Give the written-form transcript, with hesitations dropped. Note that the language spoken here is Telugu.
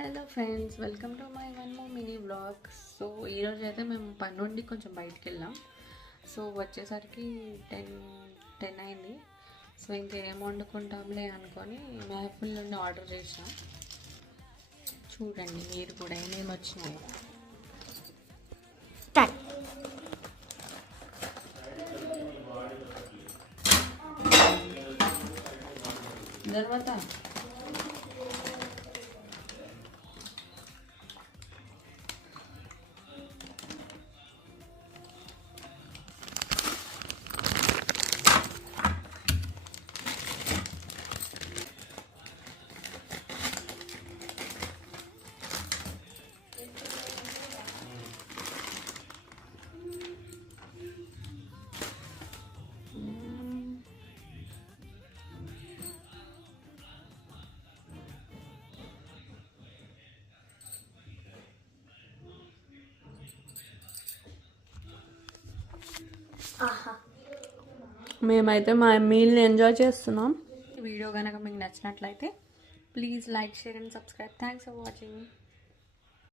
Hello friends, welcome to my one more mini vlog. So ఈరోజు అయితే మేము పని నుండి కొంచెం బయటికి వెళ్ళాం. సో వచ్చేసరికి 10 అయింది. సో ఇంకేం వండుకుంటాంలే అనుకొని మెహఫిల్ నుండి ఆర్డర్ చేసాం. చూడండి మీరు కూడా ఏమేమి వచ్చినాయో. తర్వాత మేమైతే మా మీల్ని ఎంజాయ్ చేస్తున్నాం. ఈ వీడియో కనుక మీకు నచ్చినట్లయితే please like, share and subscribe. Thanks for watching.